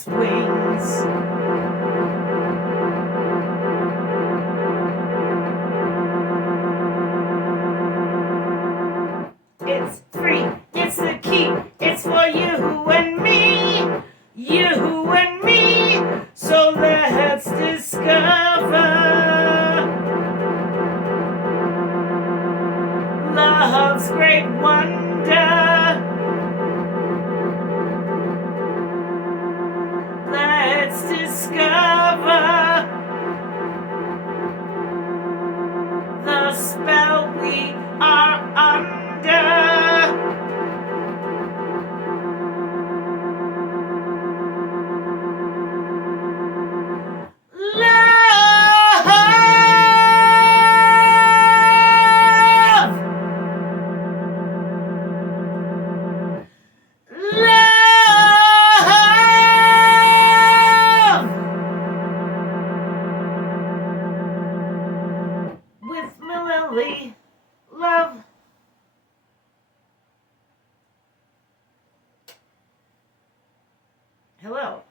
us wings. It's free, it's the key, it's for you and me, you and me. So let's discover love's great wonder. Let's discover the spell we are under. With Mililli, love. Hello,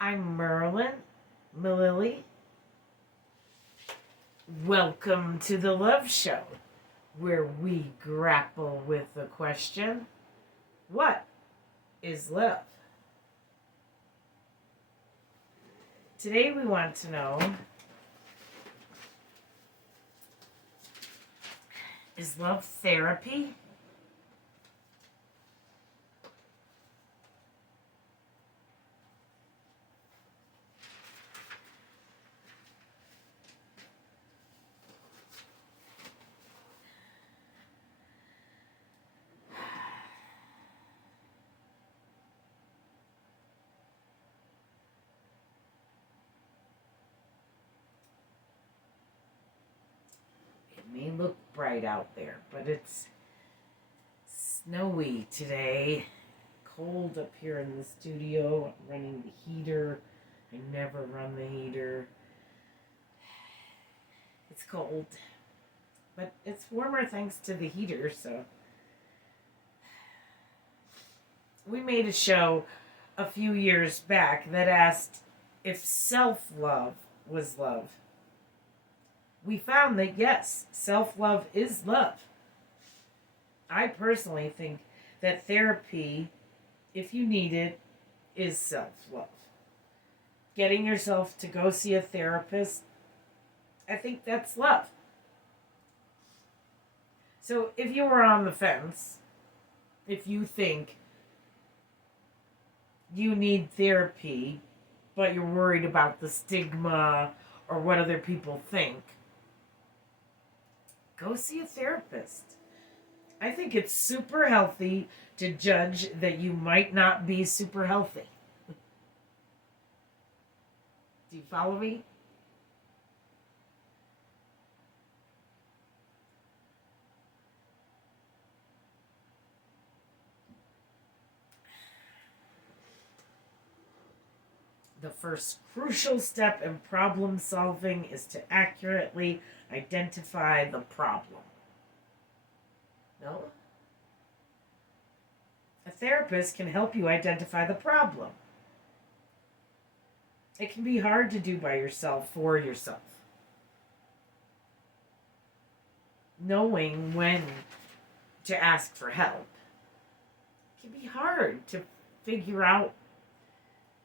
I'm Merlin, Mililli. Welcome to the Love Show, where we grapple with the question, what is love? Today we want to know, is love therapy? It may look bright out there, but it's snowy today. Cold up here in the studio. I'm running the heater. I never run the heater. It's cold, but it's warmer thanks to the heater, so. We made a show a few years back that asked if self-love was love. We found that yes, self-love is love. I personally think that therapy, if you need it, is self-love. Getting yourself to go see a therapist, I think that's love. So if you were on the fence, if you think you need therapy, but you're worried about the stigma or what other people think, go see a therapist. I think it's super healthy to judge that you might not be super healthy. Do you follow me? The first crucial step in problem solving is to accurately identify the problem. No? A therapist can help you identify the problem. It can be hard to do by yourself, for yourself. Knowing when to ask for help can be hard to figure out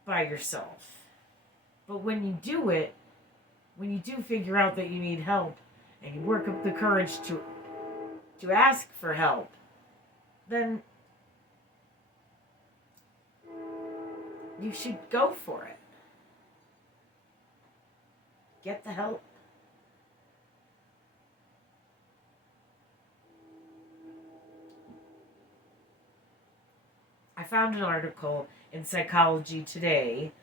by yourself. But when you do it, when you do figure out that you need help and you work up the courage to ask for help, then you should go for it. Get the help. I found an article in Psychology Today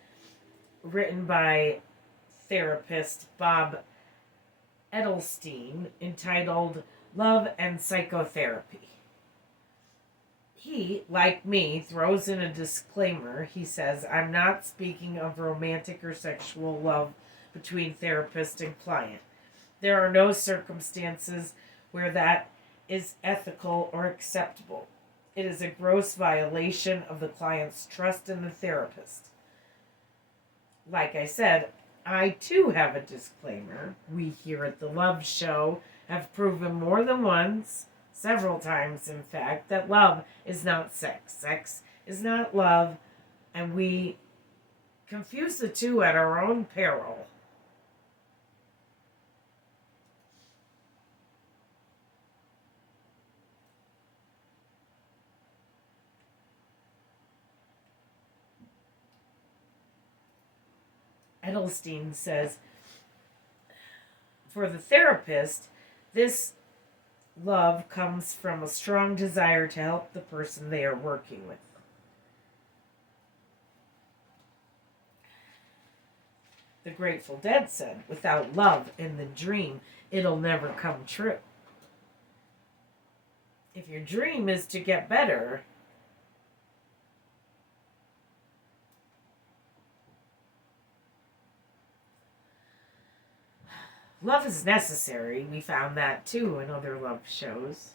written by therapist Bob Edelstein entitled Love and Psychotherapy. He, like me, throws in a disclaimer. He says, I'm not speaking of romantic or sexual love between therapist and client. There are no circumstances where that is ethical or acceptable. It is a gross violation of the client's trust in the therapist. Like I said, I too have a disclaimer. We here at the Love Show have proven more than once, several times in fact, that love is not sex. Sex is not love, and we confuse the two at our own peril. Edelstein says, for the therapist, this love comes from a strong desire to help the person they are working with. The Grateful Dead said, without love in the dream, it'll never come true. If your dream is to get better, love is necessary. We found that too in other love shows.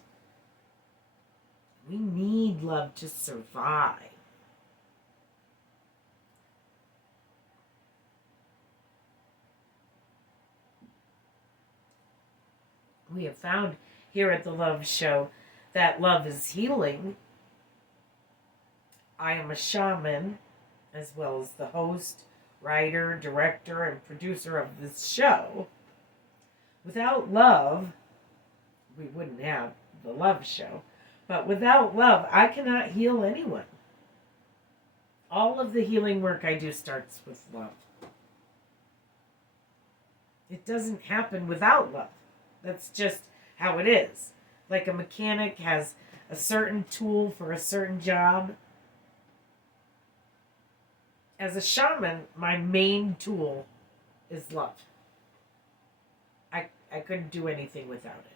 We need love to survive. We have found here at the Love Show that love is healing. I am a shaman, as well as the host, writer, director, and producer of this show. Without love, we wouldn't have the Love Show. But without love, I cannot heal anyone. All of the healing work I do starts with love. It doesn't happen without love. That's just how it is. Like a mechanic has a certain tool for a certain job. As a shaman, my main tool is love. I couldn't do anything without it.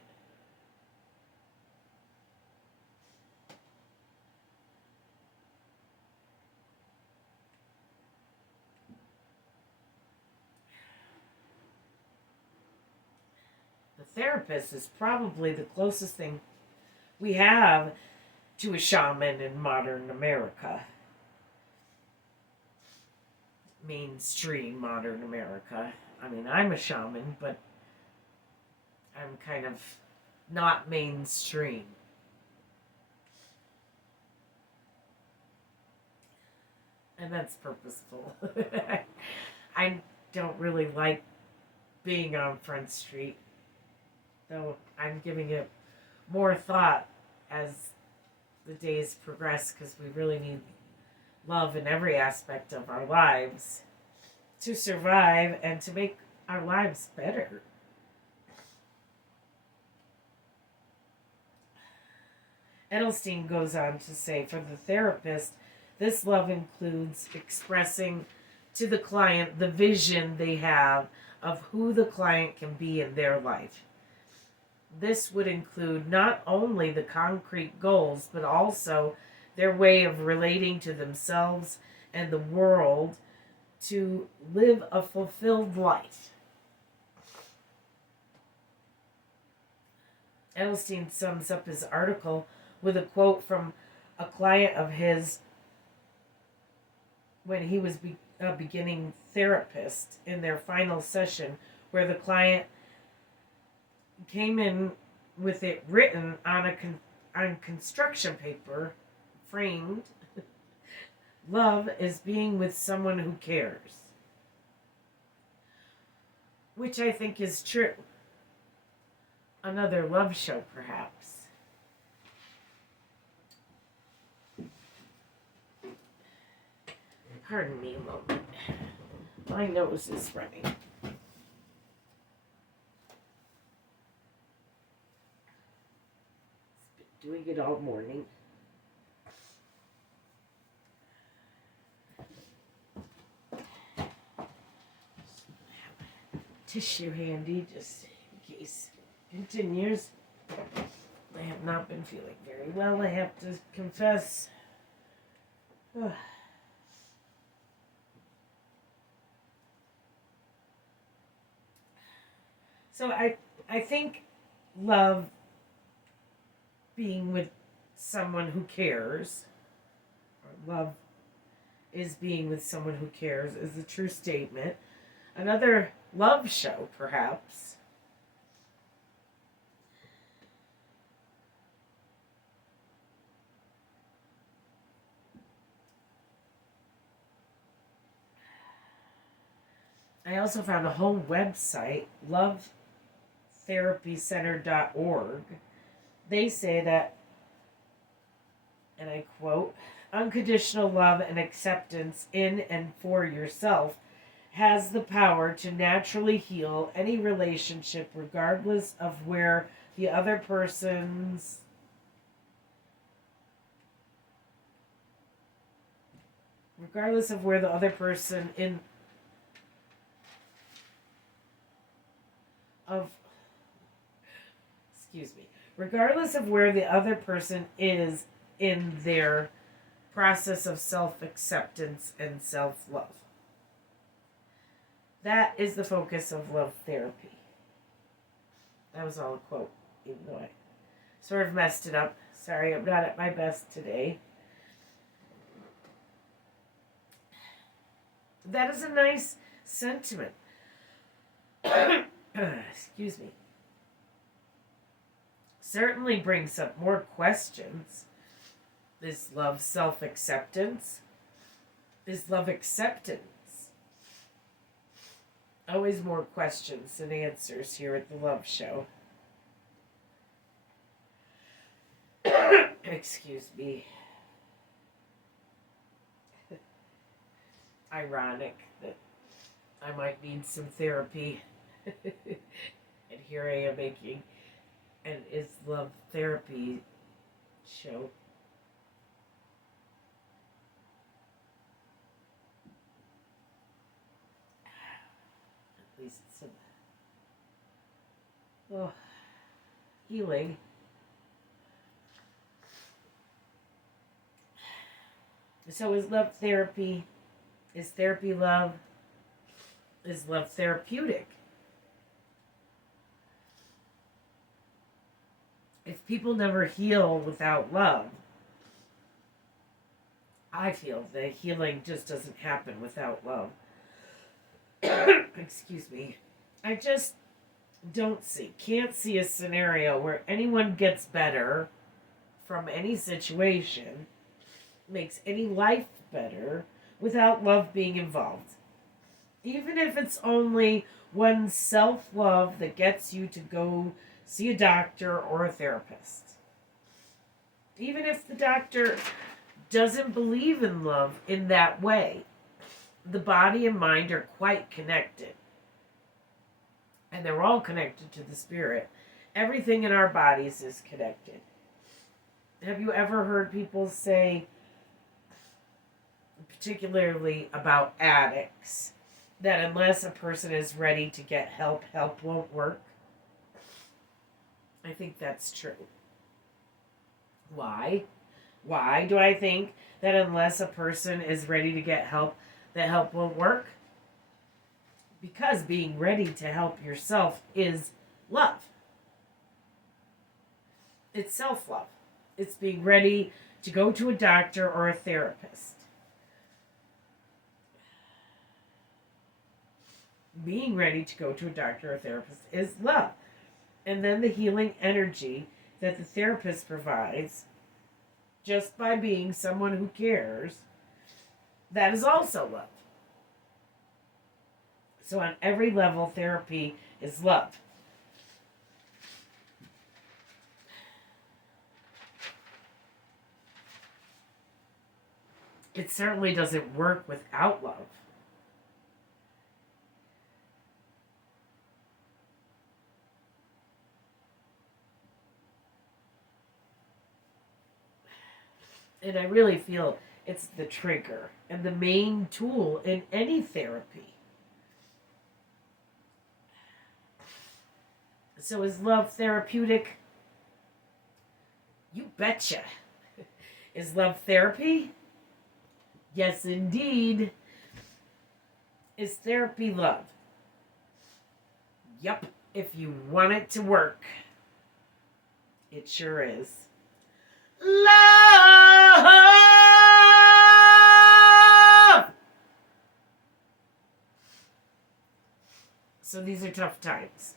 The therapist is probably the closest thing we have to a shaman in modern America. Mainstream modern America. I mean, I'm a shaman, but I'm kind of not mainstream. And that's purposeful. I don't really like being on Front Street, though I'm giving it more thought as the days progress, because we really need love in every aspect of our lives to survive and to make our lives better. Edelstein goes on to say, for the therapist, this love includes expressing to the client the vision they have of who the client can be in their life. This would include not only the concrete goals, but also their way of relating to themselves and the world to live a fulfilled life. Edelstein sums up his article with a quote from a client of his when he was a beginning therapist in their final session, where the client came in with it written on on construction paper, framed. Love is being with someone who cares. Which I think is true. Another love show, perhaps. Pardon me a moment. My nose is running. Been doing it all morning. Tissue handy just in case it continues. I have not been feeling very well, I have to confess. So I think love being with someone who cares, or love is being with someone who cares, is a true statement. Another love show, perhaps. I also found a whole website, lovetherapycenter.org. They say that, and I quote, unconditional love and acceptance in and for yourself has the power to naturally heal any relationship regardless of where the other person's regardless of where the other person in of excuse me regardless of where the other person is in their process of self-acceptance and self-love. That is the focus of love therapy. That was all a quote, even though I sort of messed it up. Sorry, I'm not at my best today. That is a nice sentiment. Excuse me. Certainly brings up more questions. Is love self-acceptance? Is love acceptance? Always more questions than answers here at the Love Show. Excuse me. Ironic that I might need some therapy. And here I am making an Is Love Therapy show. At least some healing. So is love therapy? Is therapy love? Is love therapeutic? If people never heal without love, I feel that healing just doesn't happen without love. Excuse me. I just can't see a scenario where anyone gets better from any situation, makes any life better, without love being involved. Even if it's only one self-love that gets you to go see a doctor or a therapist. Even if the doctor doesn't believe in love in that way, the body and mind are quite connected. And they're all connected to the spirit. Everything in our bodies is connected. Have you ever heard people say, particularly about addicts, that unless a person is ready to get help, help won't work? I think that's true. Why? Why do I think that unless a person is ready to get help, that help won't work? Because being ready to help yourself is love. It's self-love. It's being ready to go to a doctor or a therapist. Being ready to go to a doctor or a therapist is love. And then the healing energy that the therapist provides, just by being someone who cares, that is also love. So on every level, therapy is love. It certainly doesn't work without love. And I really feel it's the trigger and the main tool in any therapy. So is love therapeutic? You betcha. Is love therapy? Yes, indeed. Is therapy love? Yup, if you want it to work. It sure is. love. So these are tough times.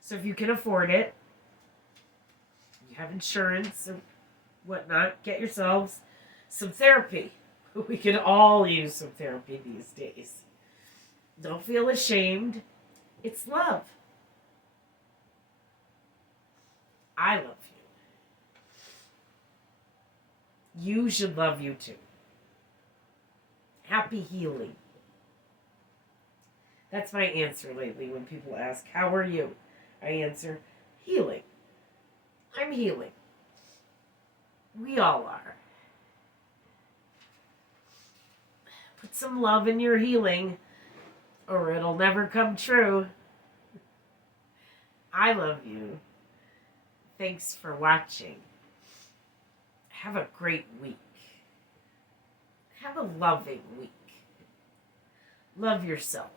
So if you can afford it, you have insurance or whatnot, get yourselves some therapy. We can all use some therapy these days. Don't feel ashamed. It's love. I love you. You should love you too. Happy healing. That's my answer lately when people ask, how are you? I answer, healing. I'm healing. We all are. Put some love in your healing, or it'll never come true. I love you. Thanks for watching. Have a great week. Have a loving week. Love yourselves.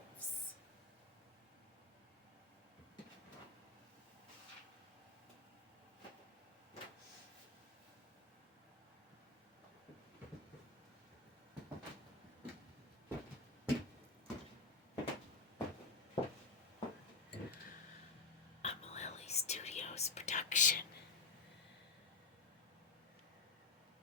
A Mililli Studios production.